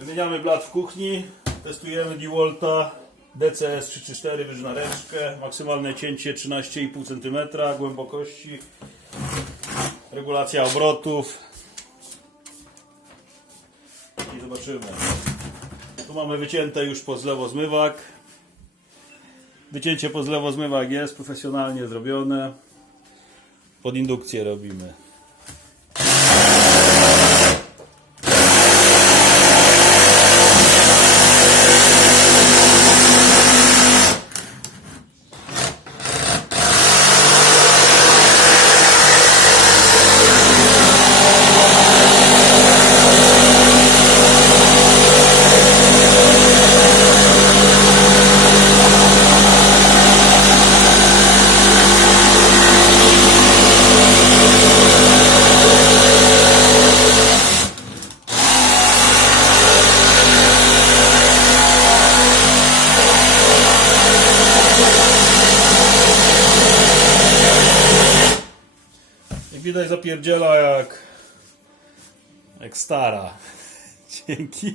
Wymieniamy blat w kuchni, testujemy DeWalta DCS 334 wyżna ręczkę, maksymalne cięcie 13,5 cm głębokości, regulacja obrotów i zobaczymy. Tu mamy wycięte już pod zlewozmywak. Wycięcie pod zlewozmywak jest profesjonalnie zrobione. Pod indukcję robimy. Widać zapierdziela jak jak stara. Dzięki.